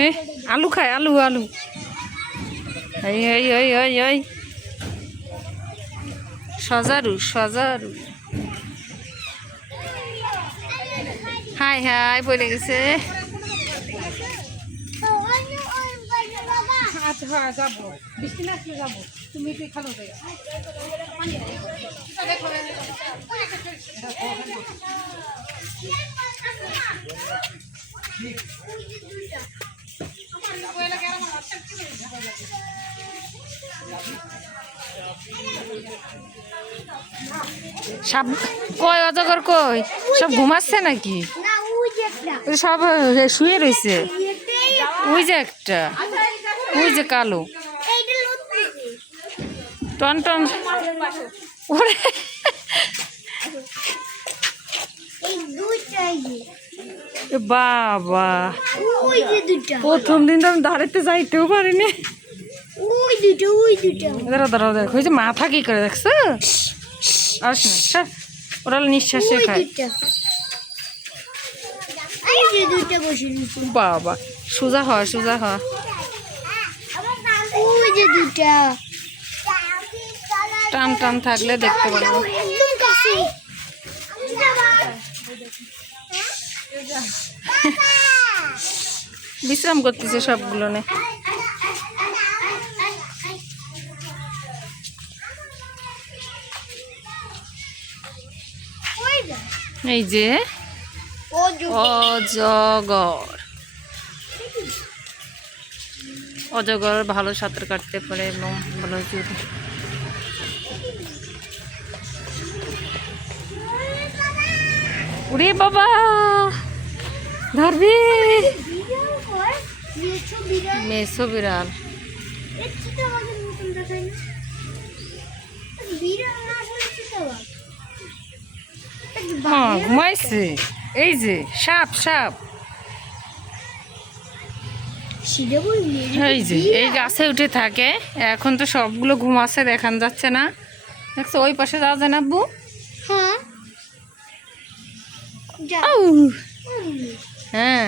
এই আলু খায়, আলু আলু। এই এই এই এই এই সজারু সজারু। হাই হাই পড়ে গেছে। আচ্ছা হ্যাঁ যাবো, বৃষ্টি না আসলে যাবো, তুমি একটু খালো যাই। সব কই অজগর কই? সব ঘুমাচ্ছে নাকি? সব শুয়ে রয়েছে। ওই যে একটা, ওই যে কালো টন টন। ওরে বাবা, প্রথম দিন তো আমি দাঁড়াতে যাইতেও পারিনি। দাঁড়া দাঁড়াও, দেখো ওই যে মাথা কি করে দেখছো? আস না, ওরা নিঃশ্বাসে খায়। বাবা সোজা হয়, সোজা হয়। টান টান থাকলে দেখতে পারবো। বিশ্রাম করতেছে সবগুলো নে। এই যে অজগর, অজগর ভালো সাঁতার কাটতে পারে এবং ভালো জুড়ে। ওরে বাবা, ধরবি? মেসো বিড়াল। হ্যাঁ ঘুমাইছে। এই যে সাপ সাপ, এই যে এই গাছে উঠে থাকে। এখন তো সবগুলো ঘুমাচ্ছে, দেখান যাচ্ছে না। দেখছো ওই পাশে যাওয়া যায় না আব্বু? হ্যাঁ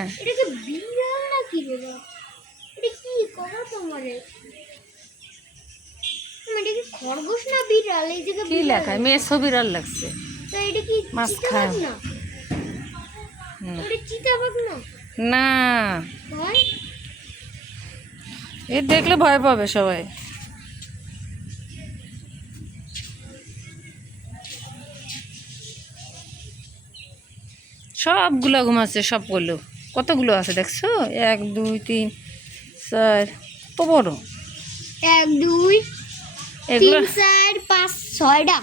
খরগোশ না বিড়াল? এই জায়গায় কি লেখায়? মেসো বিড়াল লাগছে। মাছ খায় না? এ দেখলে ভয় পাবে সবাই। সবগুলো ঘুমাচ্ছে, সবগুলো। কতগুলো আছে দেখছো? 1 2 3 4, তো বড়। 1 2 3 4 5 6টা।